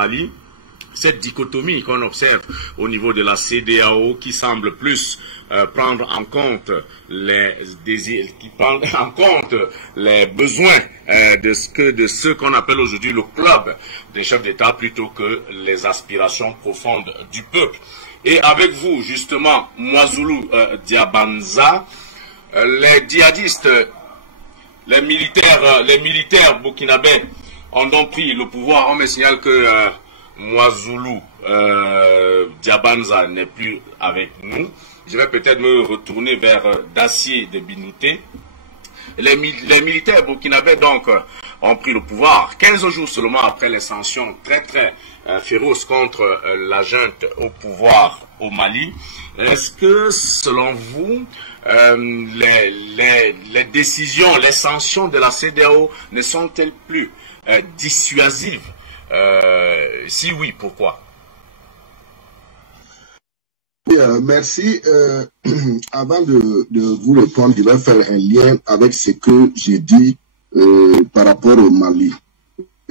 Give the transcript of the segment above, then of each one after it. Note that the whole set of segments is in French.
Mali, cette dichotomie qu'on observe au niveau de la CEDEAO qui semble plus prendre en compte les désirs, qui prend en compte les besoins de ce qu'on appelle aujourd'hui le club des chefs d'État plutôt que les aspirations profondes du peuple. Et avec vous, justement, Mwazulu Diabanza, les djihadistes, les militaires burkinabés ont donc pris le pouvoir. On me signale que Mwazulu Diabanza n'est plus avec nous. Je vais peut-être me retourner vers Dacier de Binouté. Les militaires burkinabés donc ont pris le pouvoir 15 jours seulement après les sanctions très féroces contre la junte au pouvoir au Mali. Est-ce que selon vous les décisions, les sanctions de la CEDEAO ne sont-elles plus dissuasives? Si oui, pourquoi? Merci. Avant de vous répondre, je vais faire un lien avec ce que j'ai dit par rapport au Mali.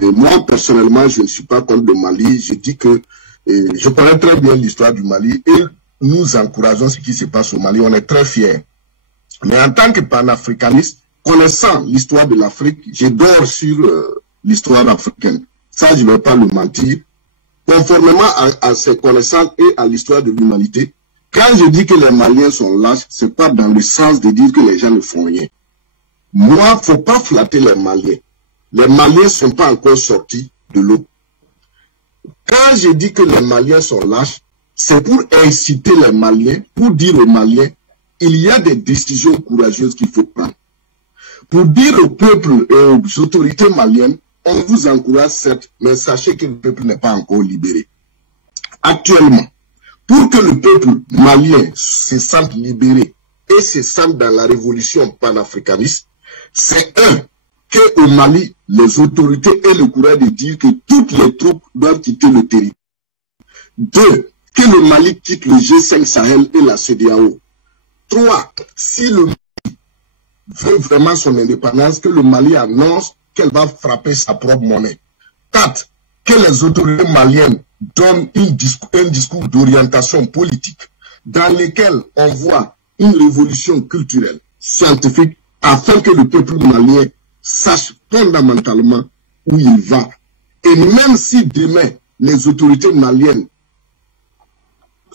Et moi, personnellement, je ne suis pas contre le Mali. Je dis que je connais très bien l'histoire du Mali et nous encourageons ce qui se passe au Mali. On est très fiers. Mais en tant que panafricaniste, connaissant l'histoire de l'Afrique, je dors sur l'histoire africaine. Ça, je ne vais pas le mentir. Conformément à ces connaissances et à l'histoire de l'humanité, quand je dis que les Maliens sont lâches, ce n'est pas dans le sens de dire que les gens ne font rien. Moi, il ne faut pas flatter les Maliens. Les Maliens ne sont pas encore sortis de l'eau. Quand je dis que les Maliens sont lâches, c'est pour inciter les Maliens, pour dire aux Maliens, il y a des décisions courageuses qu'il faut prendre. Pour dire au peuple et aux autorités maliennes, on vous encourage certes, mais sachez que le peuple n'est pas encore libéré. Actuellement, pour que le peuple malien se sente libéré et se sente dans la révolution panafricaniste, c'est qu'au Mali, les autorités aient le courage de dire que toutes les troupes doivent quitter le territoire. 2. Que le Mali quitte le G5 Sahel et la CEDEAO. 3. Si le Mali veut vraiment son indépendance, que le Mali annonce qu'elle va frapper sa propre monnaie. 4. Que les autorités maliennes donnent un discours d'orientation politique dans lequel on voit une révolution culturelle, scientifique, afin que le peuple malien sache fondamentalement où il va. Et même si demain, les autorités maliennes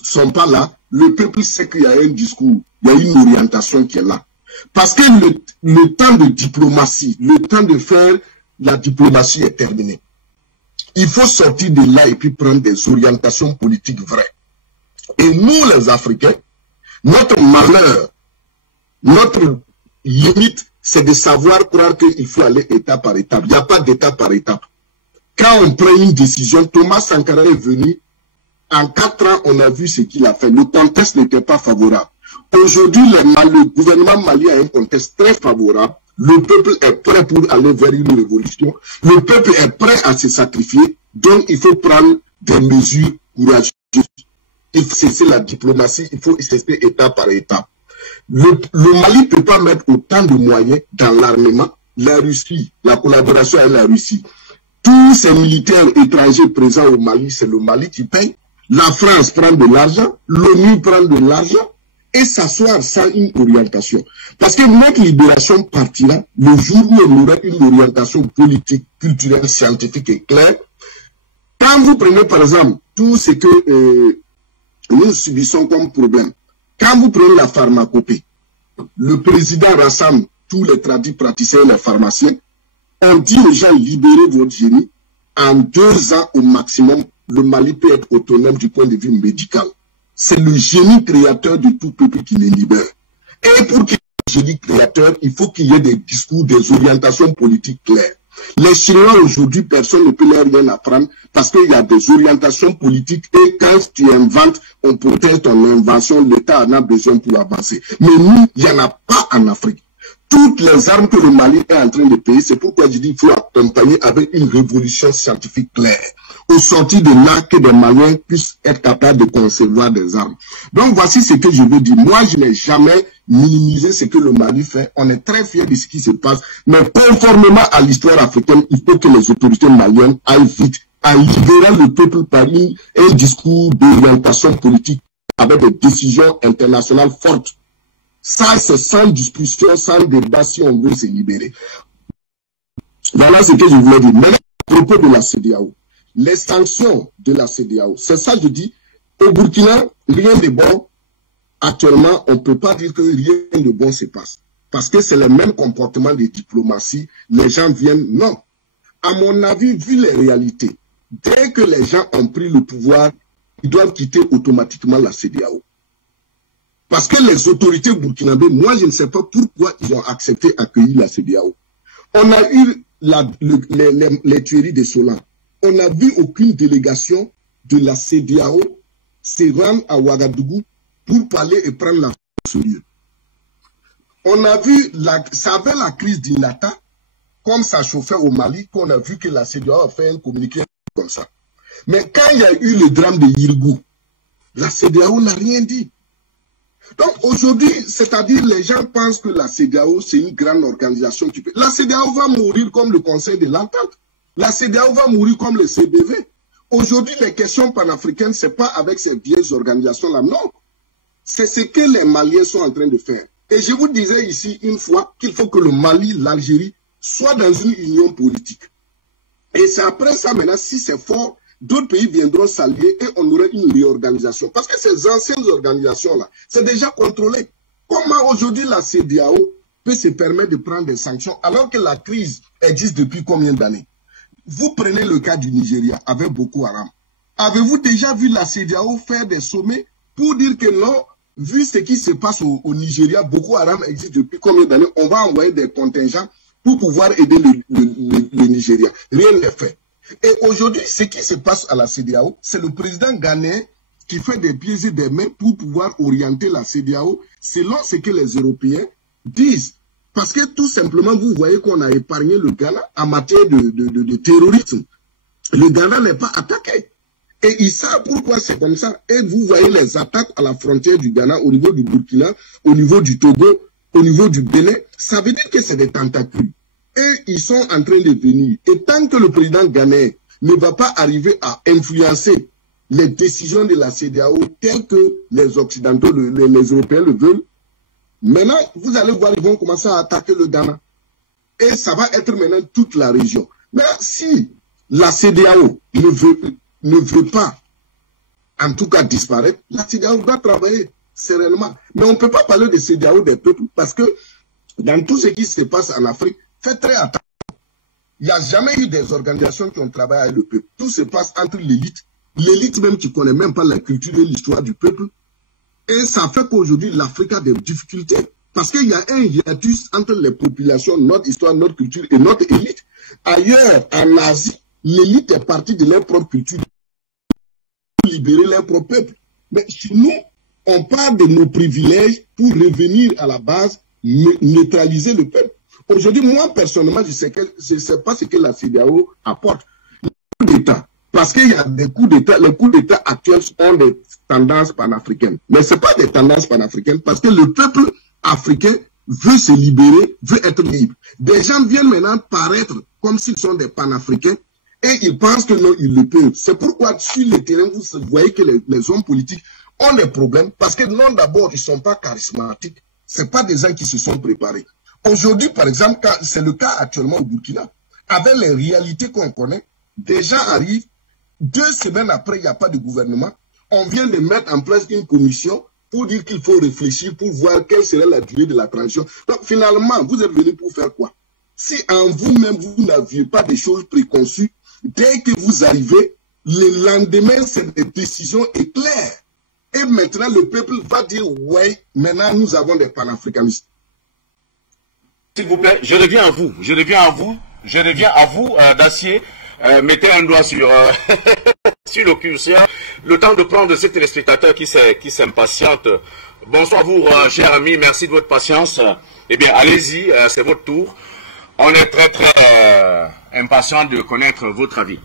ne sont pas là, le peuple sait qu'il y a un discours, il y a une orientation qui est là. Parce que le temps de diplomatie, le temps de faire la diplomatie est terminé. Il faut sortir de là et puis prendre des orientations politiques vraies. Et nous, les Africains, notre malheur, notre limite, c'est de savoir croire qu'il faut aller étape par étape. Il n'y a pas d'étape par étape. Quand on prend une décision, Thomas Sankara est venu, en 4 ans, on a vu ce qu'il a fait. Le contexte n'était pas favorable. Aujourd'hui, le gouvernement malien a un contexte très favorable. Le peuple est prêt pour aller vers une révolution. Le peuple est prêt à se sacrifier. Donc, il faut prendre des mesures courageuses. Il faut cesser la diplomatie. Il faut cesser étape par étape. Le Mali ne peut pas mettre autant de moyens dans l'armement. La Russie, la collaboration avec la Russie. Tous ces militaires étrangers présents au Mali, c'est le Mali qui paye. La France prend de l'argent. L'ONU prend de l'argent. Et s'asseoir sans une orientation. Parce que notre libération partira le jour où on aura une orientation politique, culturelle, scientifique et claire. Quand vous prenez par exemple tout ce que nous subissons comme problème, quand vous prenez la pharmacopée, le président rassemble tous les praticiens et les pharmaciens, on dit aux gens libérez votre génie, en 2 ans au maximum, le Mali peut être autonome du point de vue médical. C'est le génie créateur de tout peuple qui les libère. Et pour qu'il y ait un génie créateur, il faut qu'il y ait des discours, des orientations politiques claires. Les Chinois aujourd'hui, personne ne peut leur rien apprendre parce qu'il y a des orientations politiques et quand tu inventes, on protège ton invention, l'État en a besoin pour avancer. Mais nous, il n'y en a pas en Afrique. Toutes les armes que le Mali est en train de payer, c'est pourquoi je dis qu'il faut accompagner avec une révolution scientifique claire. Au sortir de là, que des Maliens puissent être capables de concevoir des armes. Donc voici ce que je veux dire. Moi, je n'ai jamais minimisé ce que le Mali fait. On est très fiers de ce qui se passe. Mais conformément à l'histoire africaine, il faut que les autorités maliennes aillent vite en libérant le peuple par un discours d'orientation politique avec des décisions internationales fortes. Ça, c'est sans discussion, sans débat si on veut se libérer. Voilà ce que je voulais dire. Maintenant, à propos de la CEDEAO, les sanctions de la CEDEAO, c'est ça que je dis. Au Burkina, rien de bon. Actuellement, on ne peut pas dire que rien de bon se passe. Parce que c'est le même comportement de diplomatie. Les gens viennent, non. À mon avis, vu les réalités, dès que les gens ont pris le pouvoir, ils doivent quitter automatiquement la CEDEAO. Parce que les autorités burkinabées, moi je ne sais pas pourquoi ils ont accepté d'accueillir la CEDEAO. On a eu les tueries de Solan. On n'a vu aucune délégation de la CEDEAO se rendre à Ouagadougou pour parler et prendre la sérieux. On a vu, ça avait la crise d'Inata, comme ça chauffait au Mali, qu'on a vu que la CEDEAO a fait un communiqué comme ça. Mais quand il y a eu le drame de Yirgou, la CEDEAO n'a rien dit. Donc aujourd'hui, c'est-à-dire les gens pensent que la CEDEAO, c'est une grande organisation qui peut... La CEDEAO va mourir comme le Conseil de l'Entente. La CEDEAO va mourir comme le CBV. Aujourd'hui, les questions panafricaines, ce n'est pas avec ces vieilles organisations-là, non. C'est ce que les Maliens sont en train de faire. Et je vous disais ici une fois qu'il faut que le Mali, l'Algérie, soient dans une union politique. Et c'est après ça, maintenant, si c'est fort, d'autres pays viendront s'allier et on aura une réorganisation. Parce que ces anciennes organisations-là, c'est déjà contrôlé. Comment aujourd'hui la CEDEAO peut se permettre de prendre des sanctions alors que la crise existe depuis combien d'années? Vous prenez le cas du Nigeria avec Boko Haram. Avez-vous déjà vu la CEDEAO faire des sommets pour dire que non, vu ce qui se passe au Nigeria, Boko Haram existe depuis combien d'années, on va envoyer des contingents pour pouvoir aider le Nigeria? Rien n'est fait. Et aujourd'hui, ce qui se passe à la CEDEAO, c'est le président ghanéen qui fait des pieds et des mains pour pouvoir orienter la CEDEAO selon ce que les Européens disent. Parce que tout simplement, vous voyez qu'on a épargné le Ghana en matière de terrorisme. Le Ghana n'est pas attaqué. Et ils savent pourquoi c'est comme ça. Et vous voyez les attaques à la frontière du Ghana, au niveau du Burkina, au niveau du Togo, au niveau du Bénin. Ça veut dire que c'est des tentacules. Et ils sont en train de venir. Et tant que le président ghanéen ne va pas arriver à influencer les décisions de la CEDEAO telles que les Occidentaux, les Européens le veulent, maintenant, vous allez voir, ils vont commencer à attaquer le Ghana. Et ça va être maintenant toute la région. Mais si la CEDEAO ne veut pas, en tout cas, disparaître, la CEDEAO doit travailler sereinement. Mais on ne peut pas parler de CEDEAO des peuples parce que dans tout ce qui se passe en Afrique, faites très attention. Il n'y a jamais eu des organisations qui ont travaillé avec le peuple. Tout se passe entre l'élite. L'élite même qui ne connaît même pas la culture et l'histoire du peuple. Et ça fait qu'aujourd'hui, l'Afrique a des difficultés. Parce qu'il y a un hiatus entre les populations, notre histoire, notre culture et notre élite. Ailleurs, en Asie, l'élite est partie de leur propre culture pour libérer leur propre peuple. Mais chez nous, on parle de nos privilèges pour revenir à la base, neutraliser le peuple. Aujourd'hui, moi, personnellement, je ne sais pas ce que la CEDEAO apporte. Le coup d'État. Parce qu'il y a des coups d'État, les coups d'État actuels ont des tendances panafricaines. Mais ce n'est pas des tendances panafricaines parce que le peuple africain veut se libérer, veut être libre. Des gens viennent maintenant paraître comme s'ils sont des panafricains et ils pensent que non, ils le peuvent. C'est pourquoi sur le terrain, vous voyez que les hommes politiques ont des problèmes parce que non, d'abord, ils ne sont pas charismatiques. Ce n'est pas des gens qui se sont préparés. Aujourd'hui, par exemple, c'est le cas actuellement au Burkina, avec les réalités qu'on connaît, des gens arrivent, 2 semaines après, il n'y a pas de gouvernement. On vient de mettre en place une commission pour dire qu'il faut réfléchir, pour voir quelle serait la durée de la transition. Donc finalement, vous êtes venu pour faire quoi? Si en vous-même, vous n'aviez pas des choses préconçues, dès que vous arrivez, le lendemain, c'est des décisions éclairées. Et maintenant, le peuple va dire, ouais, maintenant, nous avons des panafricanistes. S'il vous plaît, je reviens à vous, Dacier. Mettez un doigt sur, sur le curseur. Le temps de prendre ces téléspectateurs qui s'impatientent. Bonsoir à vous, chers amis. Merci de votre patience. Eh bien, allez-y, c'est votre tour. On est très, très impatients de connaître votre avis.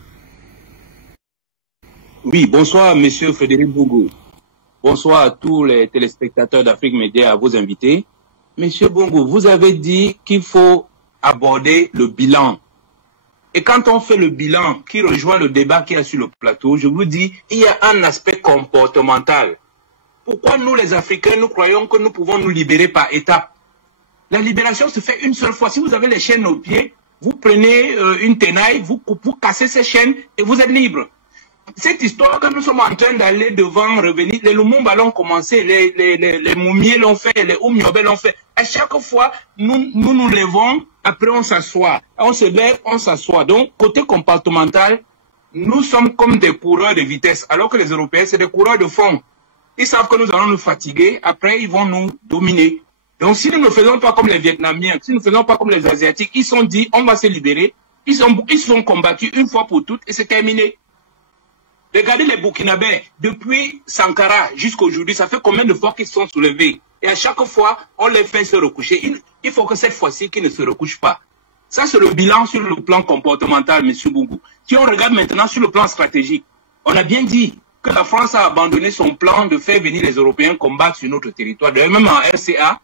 Oui, bonsoir, monsieur Frédéric Bongo. Bonsoir à tous les téléspectateurs d'Afrique Média, à vos invités. Monsieur Bongo, vous avez dit qu'il faut aborder le bilan Et quand on fait le bilan qui rejoint le débat qu'il y a sur le plateau, je vous dis, il y a un aspect comportemental. Pourquoi nous, les Africains, nous croyons que nous pouvons nous libérer par étapes? La libération se fait une seule fois. Si vous avez les chaînes aux pieds, vous prenez une tenaille, vous cassez ces chaînes et vous êtes libre. Cette histoire que nous sommes en train d'aller devant, revenir, les Lumumba l'ont commencé, les Moumié l'ont fait, les Oumiobe l'ont fait. À chaque fois, nous levons, après on s'assoit. On se lève, on s'assoit. Donc, côté comportemental, nous sommes comme des coureurs de vitesse, alors que les Européens, c'est des coureurs de fond. Ils savent que nous allons nous fatiguer, après ils vont nous dominer. Donc si nous ne faisons pas comme les Vietnamiens, si nous ne faisons pas comme les Asiatiques, ils sont dit, on va se libérer, ils sont combattus une fois pour toutes et c'est terminé. Regardez les Burkinabés, depuis Sankara jusqu'à aujourd'hui, ça fait combien de fois qu'ils sont soulevés? Et à chaque fois, on les fait se recoucher. Il faut que cette fois-ci, qu'ils ne se recouchent pas. Ça, c'est le bilan sur le plan comportemental, M. Boungou. Si on regarde maintenant sur le plan stratégique, on a bien dit que la France a abandonné son plan de faire venir les Européens combattre sur notre territoire. D'ailleurs, même en RCA,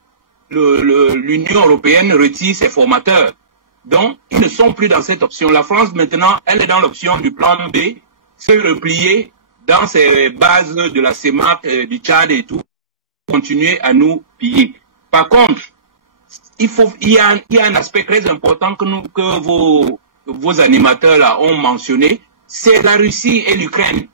l'Union européenne retire ses formateurs. Donc, ils ne sont plus dans cette option. La France, maintenant, elle est dans l'option du plan B, se replier dans ses bases de la CEMAC, du Tchad et tout, continuer à nous piller. Par contre, il y a un aspect très important que vos animateurs là ont mentionné, c'est la Russie et l'Ukraine.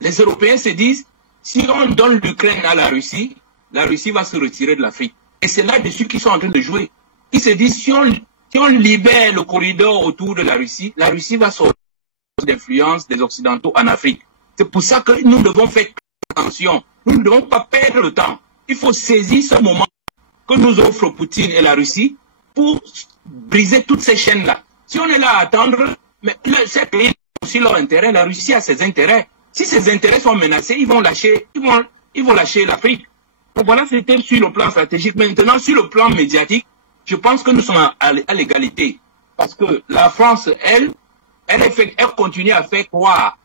Les Européens se disent, si on donne l'Ukraine à la Russie va se retirer de l'Afrique. Et c'est là-dessus qu'ils sont en train de jouer. Ils se disent, si on libère le corridor autour de la Russie va sortir d'influence des Occidentaux en Afrique. C'est pour ça que nous devons faire attention. Nous ne devons pas perdre le temps. Il faut saisir ce moment que nous offrent Poutine et la Russie pour briser toutes ces chaînes-là. Si on est là à attendre, mais ces pays ont aussi leur intérêt, la Russie a ses intérêts. Si ces intérêts sont menacés, ils vont lâcher l'Afrique. Donc voilà, c'était sur le plan stratégique. Maintenant, sur le plan médiatique, je pense que nous sommes à l'égalité. Parce que la France, elle continue à faire croire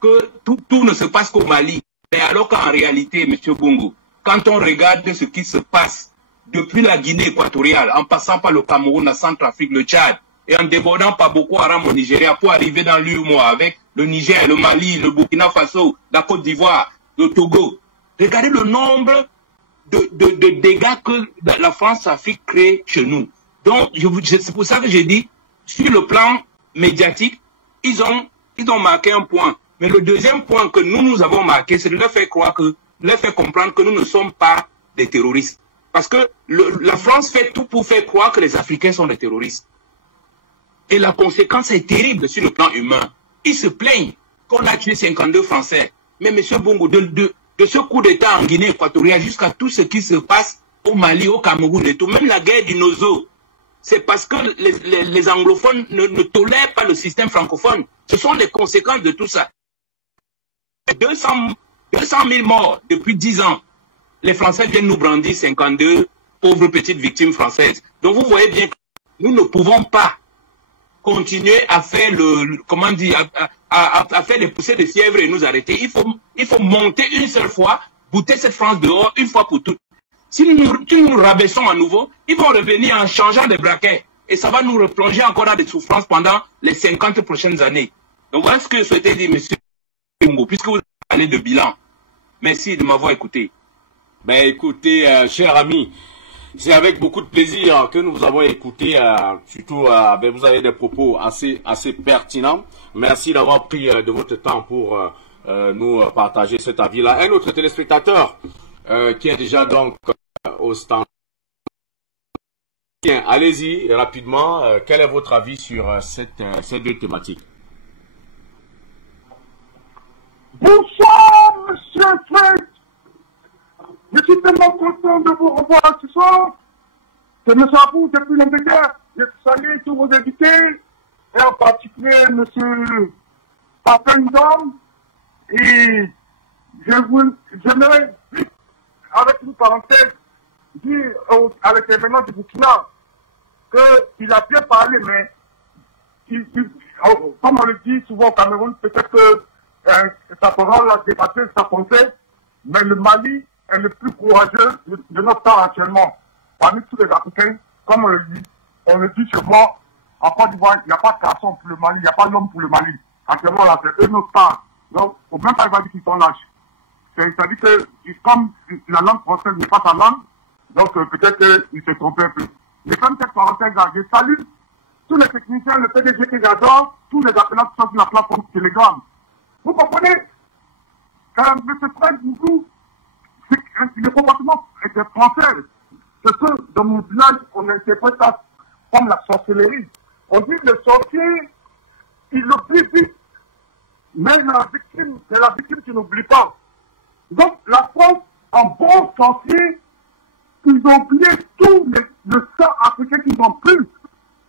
que tout ne se passe qu'au Mali. Mais alors qu'en réalité, M. Boungou, quand on regarde ce qui se passe depuis la Guinée équatoriale, en passant par le Cameroun, la Centrafrique, le Tchad, et en débordant par Boko Haram au Nigeria pour arriver dans l'UEMOA avec le Niger, le Mali, le Burkina Faso, la Côte d'Ivoire, le Togo. Regardez le nombre de dégâts que la France-Afrique crée chez nous. Donc, c'est pour ça que j'ai dit, sur le plan médiatique, ils ont marqué un point. Mais le deuxième point que nous avons marqué, c'est de leur faire comprendre que nous ne sommes pas des terroristes. Parce que la France fait tout pour faire croire que les Africains sont des terroristes. Et la conséquence est terrible sur le plan humain. Ils se plaignent qu'on a tué 52 Français. Mais M. Boungou, de ce coup d'État en Guinée équatoriale jusqu'à tout ce qui se passe au Mali, au Cameroun et tout, même la guerre du Nozo, c'est parce que les anglophones ne tolèrent pas le système francophone. Ce sont les conséquences de tout ça. 200 000 morts depuis 10 ans. Les Français viennent nous brandir 52 pauvres petites victimes françaises. Donc vous voyez bien que nous ne pouvons pas continuer à faire à faire des poussées de fièvre et nous arrêter. Il faut monter une seule fois, bouter cette France dehors une fois pour toutes. Si nous rabaissons à nouveau, ils vont revenir en changeant de braquet. Et ça va nous replonger encore dans des souffrances pendant les 50 prochaines années. Donc voilà ce que je souhaitais dire, M. Boungou, puisque vous parlez de bilan. Merci de m'avoir écouté. Ben écoutez, cher ami, c'est avec beaucoup de plaisir que nous vous avons écouté, surtout vous avez des propos assez pertinents. Merci d'avoir pris de votre temps pour nous partager cet avis-là. Un autre téléspectateur qui est déjà donc au stand. Tiens, allez-y rapidement. Quel est votre avis sur ces deux thématiques? Bonsoir, monsieur Fred. Je suis tellement content de vous revoir ce soir. C'est M. Abou depuis l'Angleterre. Je salue tous vos invités, et en particulier M. Papendon. Et j'aimerais, avec une parenthèse, dire à l'intervenant du Burkina qu'il a bien parlé, mais comme on le dit souvent au Cameroun, peut-être que sa parole a dépassé sa pensée, mais le Mali est le plus courageux de notre temps actuellement. Parmi tous les Africains, comme on le dit chez moi, En Côte d'Ivoire, il n'y a pas de garçon pour le Mali, il n'y a pas d'homme pour le Mali. Actuellement, là, c'est eux nos stars. Donc, au même pas dire qu'ils sont lâches. C'est-à-dire que, comme la langue française n'est pas sa langue, donc peut-être qu'ils se trompent un peu. Mais comme cette parenthèse-là, je salue tous les techniciens, le PDG que j'adore, tous les appelants qui sont sur la plateforme Telegram. Vous comprenez? M. Fred Mougou, le comportement était français. C'est que dans mon village, on interprète ça comme la sorcellerie. On dit le sorcier, il l'oublie vite. Mais c'est la victime qui n'oublie pas. Donc la France, en bon sorcier, ils ont oublié tout le sang africain qu'ils ont pris.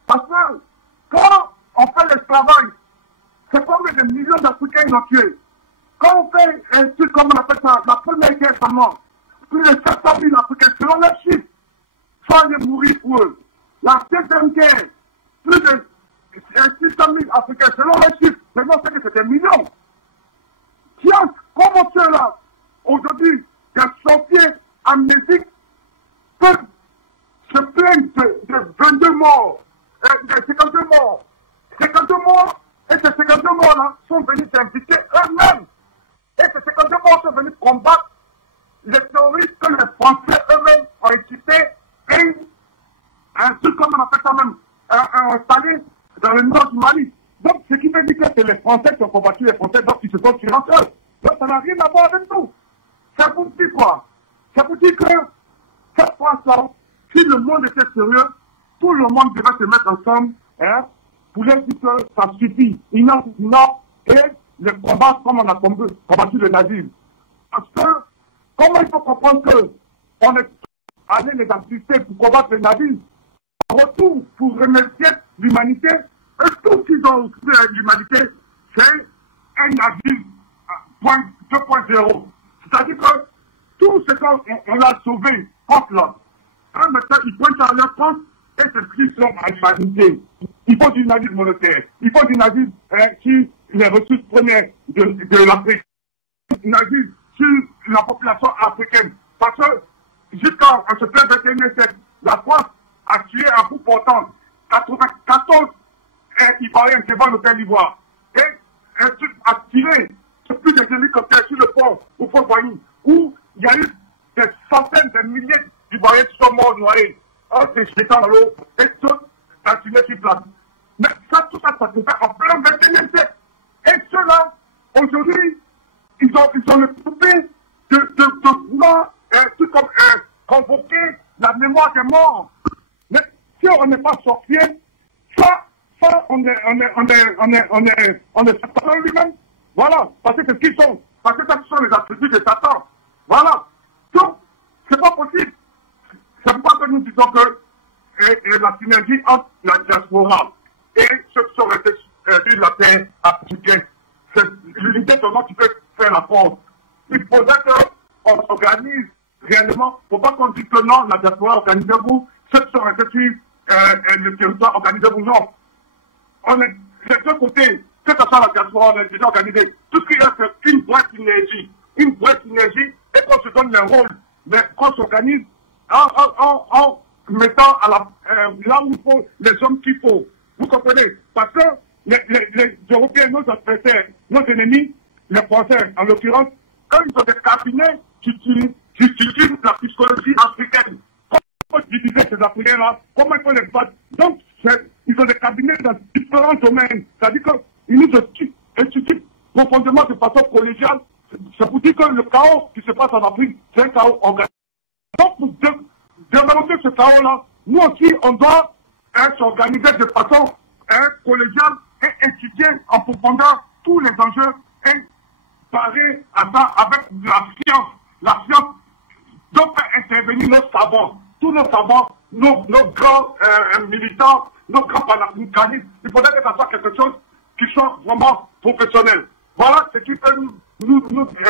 Parce que quand on fait l'esclavage, c'est comme des millions d'Africains ils ont tués. Quand on fait un truc comme on appelle ça, la première guerre seulement, plus de 700 000 Africains, selon les chiffres, sont allés mourir pour eux. La deuxième guerre, plus de 600 000 Africains, selon les chiffres, maintenant c'est que c'est des millions. Tiens, comment ceux-là, aujourd'hui, des sorciers amnésiques peuvent se plaindre de 22 morts, de 52 morts. 52 morts, et ces 52 morts-là sont venus s'inviter eux-mêmes. Et ces 52 morts sont venus combattre les terroristes que les Français eux-mêmes ont équipés et un truc comme on appelle ça même, installé dans le nord du Mali. Donc, ce qui veut dire que c'est les Français qui ont combattu les Français, donc ils se sont tirés entre eux. Donc, ça n'a rien à voir avec nous. Ça vous dit quoi? Ça vous dit que cette fois-là, si le monde était sérieux, tout le monde devrait se mettre ensemble pour leur dire que ça suffit. Non, et le combat comme on a combattu le nazisme. Parce que, comment il faut comprendre qu'on est allé les assister pour combattre le nazisme, en retour pour remercier l'humanité, et tout ce qu'ils ont fait à l'humanité, c'est un nazisme 2.0. C'est-à-dire que tout ce qu'on a sauvé contre l'autre, maintenant ils pointent à leur compte et c'est ce qu'ils sont à l'humanité. Il faut du nazisme monétaire, il faut du nazisme sur les ressources premières de l'Afrique, du nazisme sur la population africaine. Parce que jusqu'en ce plein 21e siècle, la France a tué à bout portant 94 Ivoiriens devant l'hôtel d'Ivoire. Et a tiré plus de hélicoptères sur le pont au Fort Boigny, où il y a eu des centaines de milliers d'Ivoiriens qui sont morts noyés, en s'éjetant dans l'eau, et tout a tiré sur place. Mais ça, tout ça se fait en plein 21e siècle. Et ceux-là, aujourd'hui, ils ont le coupé de vouloir tout comme convoquer la mémoire des morts. Mais si on n'est pas sorcier, ça on est Satan lui-même. Voilà, parce que c'est ce qu'ils sont. Parce que ça sont les attributs de Satan. Voilà. Donc, c'est pas possible. C'est pourquoi que nous disons que la synergie entre la diaspora et ceux qui sont restés sur la terre africaine, c'est l'unité seulement qui peut faire la force. Il faudrait qu'on s'organise réellement. Il ne faut pas qu'on dise que non, la diaspora, organisez-vous. Ceux qui sont restés sur le territoire, organisez-vous. Non. On est des deux côtés. Que ce soit la diaspora, on est déjà organisé. Tout ce qu'il y a, c'est une boîte d'énergie. Une boîte d'énergie et qu'on se donne les rôles. Mais qu'on s'organise en mettant à là où il faut les hommes qu'il faut. Vous comprenez? Parce que les Européens, nos adversaires, nos ennemis, les Français en l'occurrence, eux, ils ont des cabinets qui utilisent la psychologie africaine. Comment diviser ces Africains-là? Comment il faut les battre? Donc, ils ont des cabinets dans différents domaines. C'est-à-dire qu'ils nous étudient profondément de façon collégiale. C'est pour dire que le chaos qui se passe en Afrique, c'est un chaos organisé. Donc, pour développer ce chaos-là, nous aussi, on doit s'organiser de façon collégiale et étudier en profondeur tous les enjeux et parer à ça avec la science. La science doit faire intervenir nos savants, tous nos savants, nos grands militants, nos grands panafricanistes. Il faudrait que ça soit quelque chose qui soit vraiment professionnel. Voilà ce qui peut nous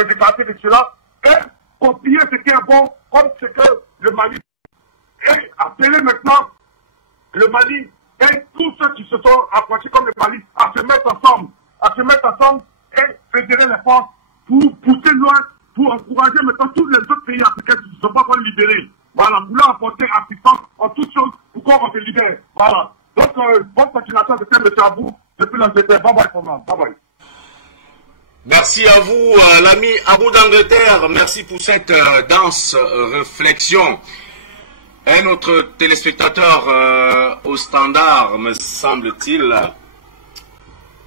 écarter de cela et copier ce qui est bon comme ce que le Mali et appeler maintenant le Mali et tous ceux qui se sont approchés comme le Mali à se mettre ensemble et fédérer les forces pour pousser loin, pour encourager maintenant tous les autres pays africains qui ne sont pas encore libérés. Voilà, pour leur apporter assistance en toutes choses pour qu'on se libère. Voilà. Donc, bonne continuation. M. Abou, depuis l'Angleterre. Bye bye, Bye bye. Merci à vous, l'ami Abou d'Angleterre. Merci pour cette dense réflexion. Un autre téléspectateur au standard, me semble-t-il.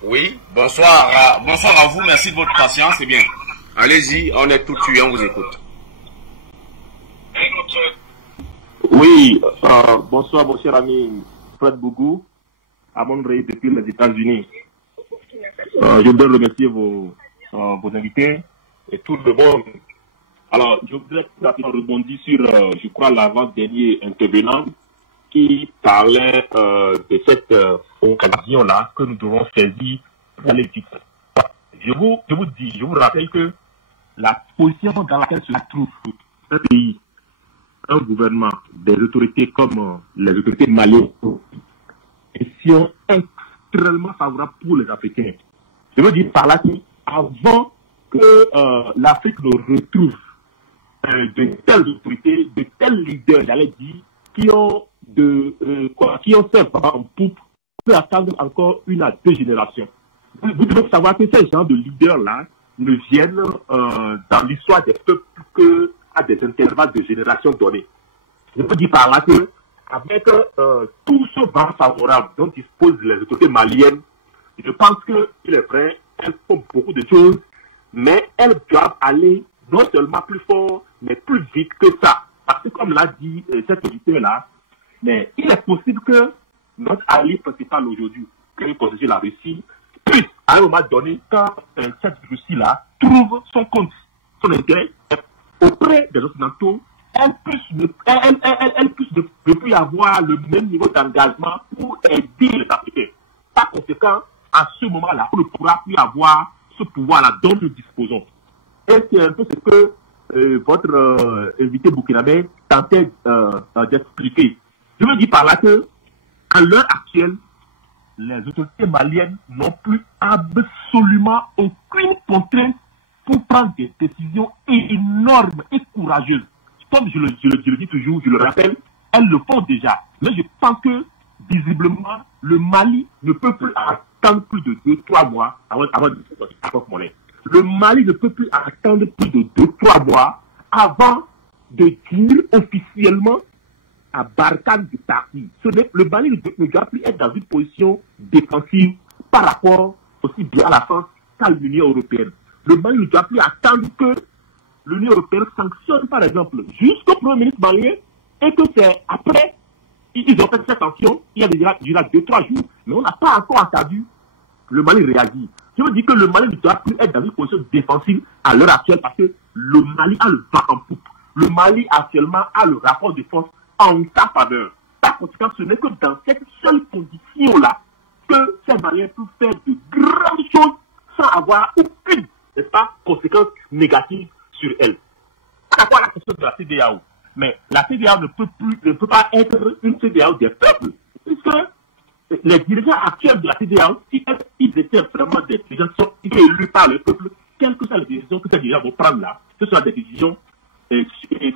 Oui, bonsoir. Bonsoir à vous. Merci de votre patience. C'est bien. Allez-y, on est tout tué, on vous écoute. Oui, bonsoir, mon cher ami Fred Bougou, à Montréal depuis les États-Unis. Je voudrais remercier vos invités et tout le monde. Alors, je voudrais rapidement rebondir sur, je crois, l'avant-dernier intervenant qui parlait de cette occasion-là que nous devons saisir pour aller vite. Je vous rappelle que la position dans laquelle se trouve un pays, un gouvernement, des autorités comme les autorités maliennes, sont extrêmement favorables pour les Africains. Je veux dire par là qu'avant que l'Afrique ne retrouve de telles autorités, de tels leaders, j'allais dire, qui ont fait en poupe, on peut attendre encore 1 à 2 générations. Vous devez savoir que ces gens de leaders-là ne viennent dans l'histoire des peuples que à des intervalles de générations données. Je peux dire par là que, avec tout ce vent favorable dont disposent les autorités maliennes, je pense qu'il est vrai, elles font beaucoup de choses, mais elles doivent aller non seulement plus fort, mais plus vite que ça. Parce que, comme l'a dit cet auditeur-là, mais il est possible que notre allié principal aujourd'hui, que constitue la Russie, puisse, à un moment donné, quand cette Russie-là trouve son compte, son intérêt, auprès des Occidentaux, elle puisse ne plus avoir le même niveau d'engagement pour aider les Africains. Par conséquent, à ce moment-là, on ne pourra plus avoir ce pouvoir-là dont nous disposons. Et c'est un peu ce que votre invité burkinabé tentait d'expliquer. Je veux dire par là que, à l'heure actuelle, les autorités maliennes n'ont plus absolument aucune contrainte pour prendre des décisions énormes et courageuses. Comme je le dis toujours, je le rappelle, elles le font déjà. Mais je pense que, visiblement, le Mali ne peut plus attendre plus de 2-3 mois avant de faire monnaie. Le Mali ne peut plus attendre plus de 2-3 mois avant de dire officiellement à Barkhane de partir. Le Mali ne doit plus être dans une position défensive par rapport aussi bien à la France qu'à l'Union européenne. Le Mali ne doit plus attendre que l'Union européenne sanctionne, par exemple, jusqu'au Premier ministre malien, et que c'est après, ils ont fait cette sanction, il y a déjà 2-3 jours, mais on n'a pas encore entendu le Mali réagir. Je veux dire que le Mali ne doit plus être dans une position défensive à l'heure actuelle parce que le Mali a le vent en poupe. Le Mali actuellement a le rapport de force en sa faveur. Par conséquent, ce n'est que dans cette seule condition-là que ces Maliens peuvent faire de grandes choses sans avoir aucune, n'est-ce pas, conséquence négative sur elles. Par rapport à la question de la CEDEAO, mais la CEDEAO ne peut pas être une CEDEAO des peuples, puisque les dirigeants actuels de la CEDEAO, si ils étaient vraiment des dirigeants qui sont élus par le peuple, quelles que soient les décisions que ces dirigeants vont prendre là, ce sont des décisions, et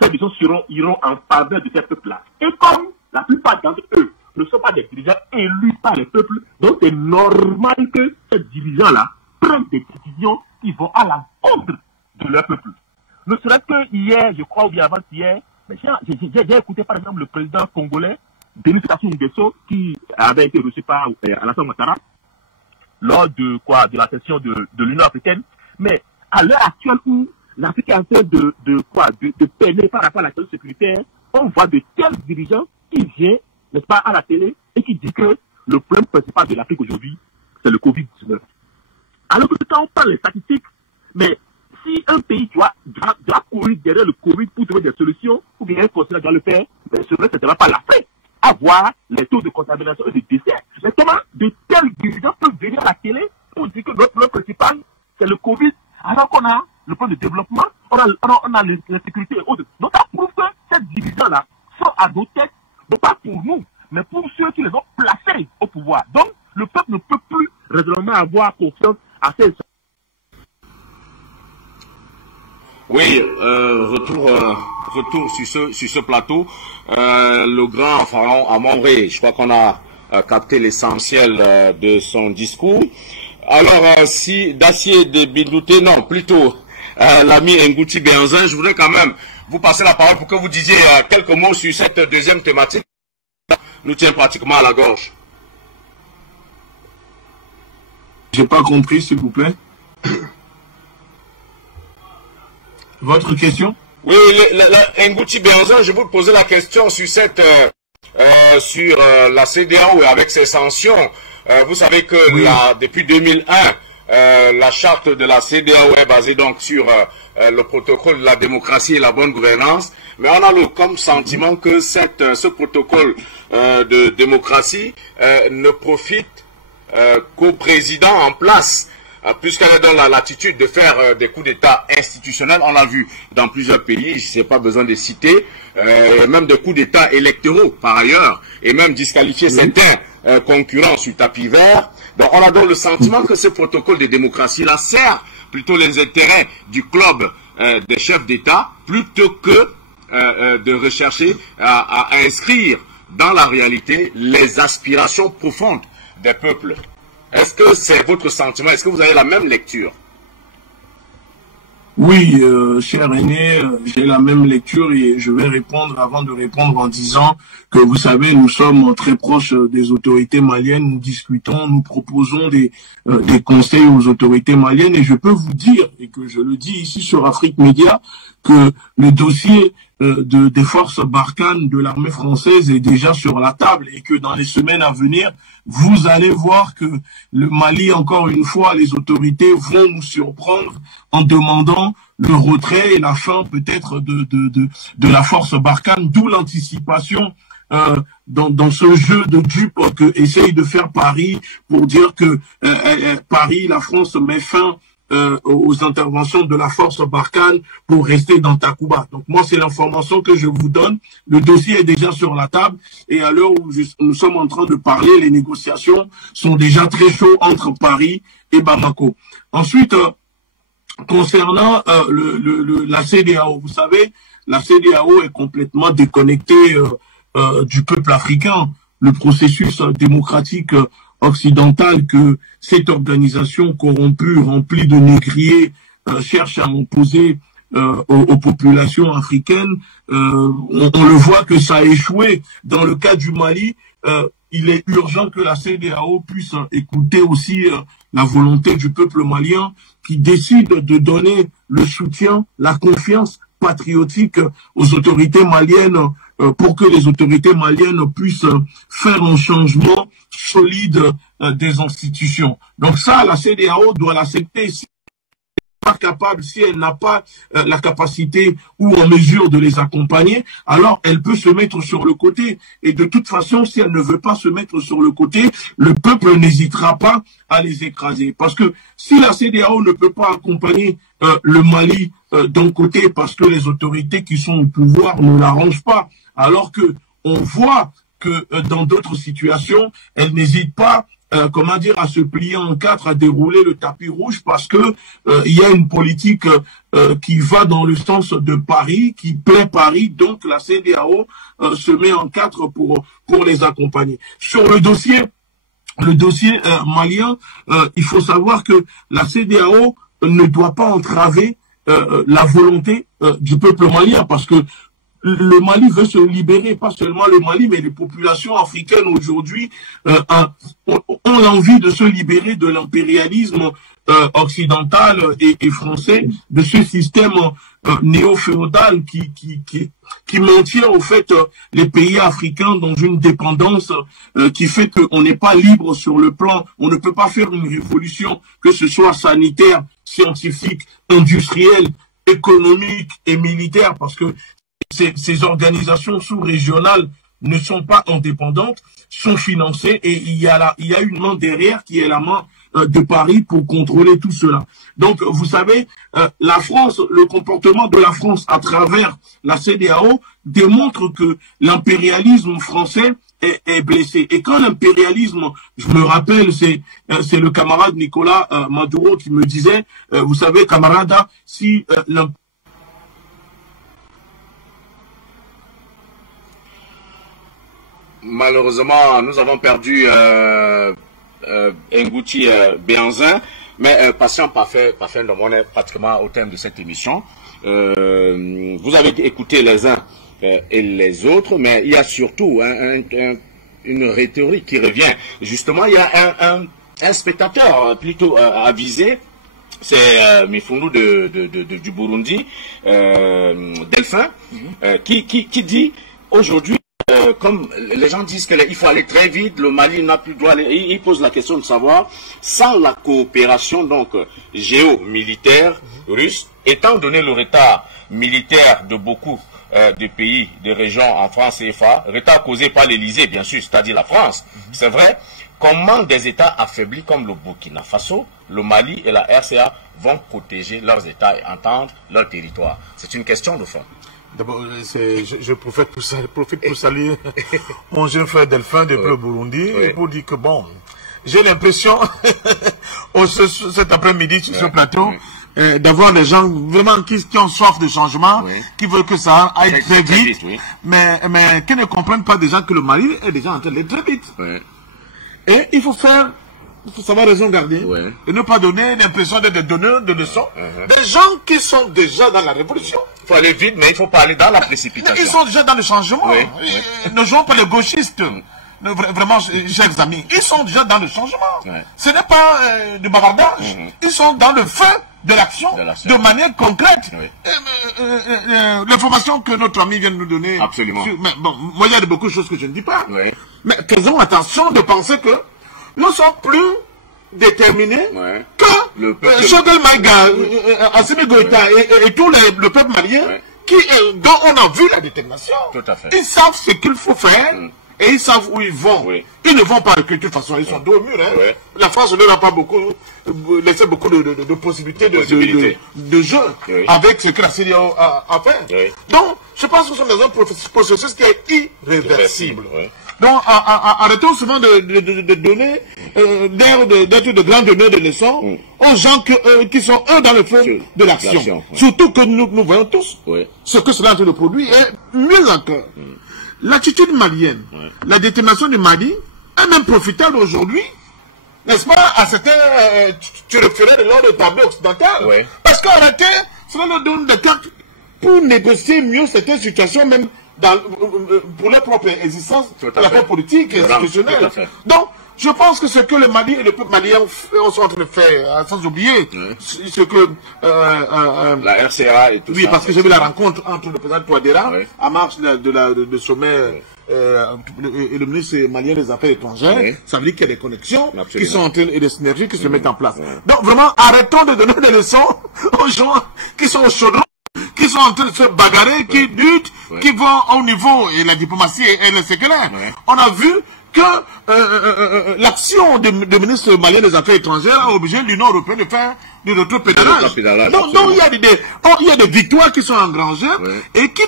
ces décisions iront en faveur de ces peuples-là. Et comme la plupart d'entre eux ne sont pas des dirigeants élus par le peuple, donc c'est normal que ces dirigeants-là prennent des décisions qui vont à l'encontre de leur peuple. Ne serait-ce que hier, je crois, ou bien avant-hier, j'ai écouté par exemple le président congolais, Denis Sassou Nguesso, qui avait été reçu par Alassane Ouattara lors de la session de l'Union africaine. Mais à l'heure actuelle où l'Afrique est en train de peiner par rapport à la question sécuritaire, on voit de tels dirigeants qui viennent, n'est-ce pas, à la télé et qui disent que le problème principal de l'Afrique aujourd'hui, c'est le Covid-19. Alors que quand on parle des statistiques, mais si un pays doit courir derrière le Covid pour trouver des solutions, ou bien un conseiller doit le faire, mais ce n'est certainement pas l'Afrique. Avoir les taux de contamination et de décès. Mais comment de tels dirigeants peuvent venir à la télé pour dire que notre problème principal, c'est le Covid, alors qu'on a le plan de développement, on a la sécurité et autres. Donc ça prouve que ces dirigeants-là sont à nos têtes, non pas pour nous, mais pour ceux qui les ont placés au pouvoir. Donc le peuple ne peut plus raisonnablement avoir confiance à ces gens. Oui, retour sur ce plateau. Le grand pharaon à Montréal. Je crois qu'on a capté l'essentiel de son discours. Alors, si Dacier de Bindouté, non, plutôt l'ami Ngouti Béanzin, je voudrais quand même vous passer la parole pour que vous disiez quelques mots sur cette deuxième thématique qui nous tient pratiquement à la gorge. J'ai pas compris, s'il vous plaît. Votre question? Oui, Ngouti Béanzin, je vous posais la question sur cette sur la CEDEAO avec ses sanctions. Vous savez que oui, depuis 2001, la charte de la CEDEAO est basée donc sur le protocole de la démocratie et la bonne gouvernance, mais on a comme sentiment que ce protocole de démocratie ne profite qu'au président en place, puisqu'elle donne la latitude de faire des coups d'État institutionnels. On l'a vu dans plusieurs pays, je n'ai pas besoin de citer, même des coups d'État électoraux par ailleurs, et même disqualifier certains concurrents sur tapis vert. Donc on a donc le sentiment que ce protocole de démocratie-là sert plutôt les intérêts du club des chefs d'État, plutôt que de rechercher à inscrire dans la réalité les aspirations profondes des peuples. Est-ce que c'est votre sentiment? Est-ce que vous avez la même lecture? Oui, cher aîné, j'ai la même lecture et je vais répondre avant de répondre en disant que vous savez, nous sommes très proches des autorités maliennes, nous discutons, nous proposons des conseils aux autorités maliennes et je peux vous dire, et que je le dis ici sur Afrique Média, que le dossier des forces Barkhane de l'armée française est déjà sur la table et que dans les semaines à venir, vous allez voir que le Mali, encore une fois, les autorités vont nous surprendre en demandant le retrait et la fin peut-être de la force Barkhane, d'où l'anticipation dans ce jeu de dupes que essaye de faire Paris pour dire que Paris, la France met fin aux interventions de la force Barkhane pour rester dans Takuba. Donc moi, c'est l'information que je vous donne. Le dossier est déjà sur la table et à l'heure où nous sommes en train de parler, les négociations sont déjà très chaudes entre Paris et Bamako. Ensuite, concernant la CEDEAO, vous savez, la CEDEAO est complètement déconnectée du peuple africain. Le processus démocratique occidentale que cette organisation corrompue, remplie de négriers, cherche à imposer aux populations africaines. On le voit que ça a échoué. Dans le cas du Mali, il est urgent que la CEDEAO puisse écouter aussi la volonté du peuple malien qui décide de donner le soutien, la confiance patriotique aux autorités maliennes pour que les autorités maliennes puissent faire un changement solide des institutions. Donc ça, la CEDEAO doit l'accepter. Si elle n'est pas capable, si elle n'a pas la capacité ou en mesure de les accompagner, alors elle peut se mettre sur le côté. Et de toute façon, si elle ne veut pas se mettre sur le côté, le peuple n'hésitera pas à les écraser. Parce que si la CEDEAO ne peut pas accompagner le Mali d'un côté parce que les autorités qui sont au pouvoir ne l'arrangent pas, alors que on voit que dans d'autres situations, elle n'hésite pas, comment dire, à se plier en quatre, à dérouler le tapis rouge parce que il y a une politique qui va dans le sens de Paris, qui plaît Paris, donc la CEDEAO se met en quatre pour les accompagner. Sur le dossier malien, il faut savoir que la CEDEAO ne doit pas entraver la volonté du peuple malien parce que le Mali veut se libérer, pas seulement le Mali, mais les populations africaines aujourd'hui ont l'envie de se libérer de l'impérialisme occidental et français, de ce système néo-féodal qui maintient au fait les pays africains dans une dépendance qui fait qu'on n'est pas libre sur le plan, on ne peut pas faire une révolution, que ce soit sanitaire, scientifique, industrielle, économique et militaire, parce que ces organisations sous-régionales ne sont pas indépendantes, sont financées et il y a une main derrière qui est la main de Paris pour contrôler tout cela. Donc, vous savez, la France, le comportement de la France à travers la CEDEAO démontre que l'impérialisme français est blessé. Et quand l'impérialisme, je me rappelle, c'est le camarade Nicolas Maduro qui me disait, vous savez, camarade, si malheureusement, nous avons perdu Ngouti Béanzin, mais patient parfait, on est pratiquement au thème de cette émission. Vous avez écouté les uns et les autres, mais il y a surtout une rhétorique qui revient. Justement, il y a un spectateur plutôt avisé, c'est Mifunu du Burundi, Delphin, qui dit aujourd'hui, comme les gens disent qu'il faut aller très vite, le Mali n'a plus droit, il pose la question de savoir, sans la coopération donc géomilitaire russe, étant donné le retard militaire de beaucoup de pays, de régions en France CFA, retard causé par l'Élysée bien sûr, c'est-à-dire la France, c'est vrai, comment des États affaiblis comme le Burkina Faso, le Mali et la RCA vont protéger leurs États et entendre leur territoire? C'est une question de fond. D'abord, je profite pour saluer mon jeune frère Delphin depuis le Burundi et pour dire que bon, j'ai l'impression cet après-midi sur ce plateau d'avoir des gens vraiment qui ont soif de changement, qui veulent que ça aille très vite, mais qui ne comprennent pas déjà que le Mali est déjà en train d'aller très vite. Et il faut savoir raison garder, et ne pas donner l'impression d'être des donneurs de leçons. Des gens qui sont déjà dans la révolution. Il faut aller vite, mais il ne faut pas aller dans la précipitation. Ils sont déjà dans le changement. Ne jouons pas les gauchistes. Vraiment, chers amis, ils sont déjà dans le changement. Ce n'est pas du bavardage. Ils sont dans le feu de l'action, de manière concrète. L'information que notre ami vient de nous donner. Absolument. Mais bon, moi, il y a beaucoup de choses que je ne dis pas. Mais faisons attention de penser que nous sommes plus déterminés que Choguel Maïga, Assimi Goïta et tout le peuple malien dont on a vu la détermination. Tout à fait. Ils savent ce qu'il faut faire et ils savent où ils vont. Ils ne vont pas reculer de toute façon, ils sont dos au mur. La France ne leur a pas laissé beaucoup de possibilités de jeu avec ce que la CEDEAO a fait. Donc, je pense que ce sont des processus qui est irréversible. Donc, arrêtons souvent de donner, d'être de grands donneurs de leçons aux gens qui sont, eux, dans le feu de l'action. Surtout que nous voyons tous ce que cela est en train de produire. Et mieux encore, l'attitude malienne, la détermination du Mali est même profitable aujourd'hui, n'est-ce pas, à certains, tu référais de l'ordre de tableau occidental. Parce qu'en réalité, cela nous donne des cartes pour négocier mieux certaines situations, même pour leur propre existence, la propre politique institutionnelle. Donc, je pense que ce que le Mali et le peuple malien sont en train de faire, sans oublier ce que la RCA et tout ça. Oui, parce que j'ai vu la rencontre entre le président Touadéra à marche de sommet et le ministre malien des Affaires étrangères. Ça veut dire qu'il y a des connexions qui sont en train, et des synergies qui se mettent en place. Donc, vraiment, arrêtons de donner des leçons aux gens qui sont au chaudron, qui sont en train de se bagarrer, qui luttent, qui vont au niveau, et la diplomatie est le séculaire. On a vu que l'action du ministre malien des Affaires étrangères a obligé l'Union européenne de faire du rétropédalage. Donc il y a des victoires qui sont engrangées et qui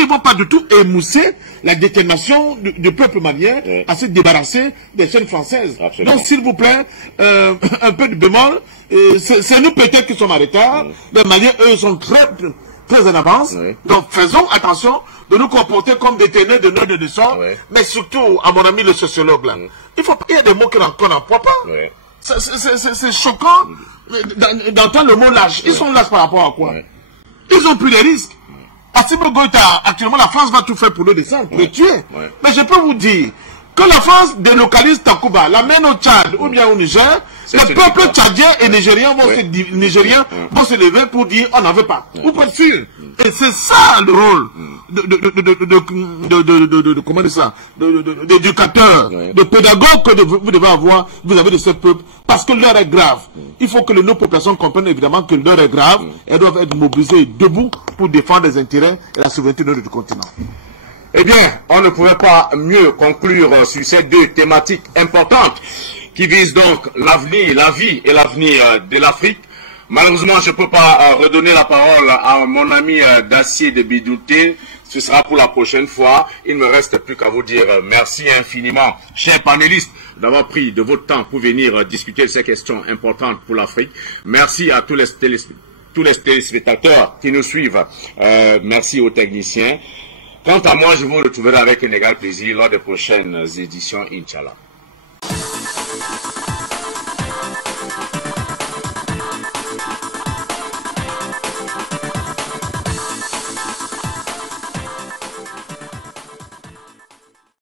ne vont pas du tout émousser la détermination du peuple malien à se débarrasser des chaînes françaises. Donc s'il vous plaît, un peu de bémol, c'est nous peut-être qui sommes en retard, les Maliens eux sont très en avance, donc faisons attention de nous comporter comme des ténèbres de notre leçons, mais surtout, à mon ami le sociologue là, il y a des mots qu'on n'emploie pas. C'est choquant d'entendre le mot lâche. Ils sont lâches par rapport à quoi? Ils ont pris des risques. Assimi Goïta, actuellement la France va tout faire pour le descendre, pour le tuer. Mais je peux vous dire que la France délocalise Takuba, l'amène au Tchad ou bien au Niger, le peuple tchadien et nigérien vont se lever pour dire on n'en veut pas. Vous pouvez être sûr. Et c'est ça le rôle comment dire ça, d'éducateur, de pédagogue que vous devez avoir vis-à-vis de ce peuple, parce que l'heure est grave. Il faut que nos populations comprennent évidemment que l'heure est grave, elles doivent être mobilisées debout pour défendre les intérêts et la souveraineté de notre continent. Eh bien, on ne pouvait pas mieux conclure sur ces deux thématiques importantes qui visent donc l'avenir, la vie et l'avenir de l'Afrique. Malheureusement, je ne peux pas redonner la parole à mon ami Dacier de Bidouté. Ce sera pour la prochaine fois. Il ne me reste plus qu'à vous dire merci infiniment, chers panélistes, d'avoir pris de votre temps pour venir discuter de ces questions importantes pour l'Afrique. Merci à tous les téléspectateurs qui nous suivent. Merci aux techniciens. Quant à moi, je vous retrouverai avec un égal plaisir lors des prochaines éditions, Inch'Allah.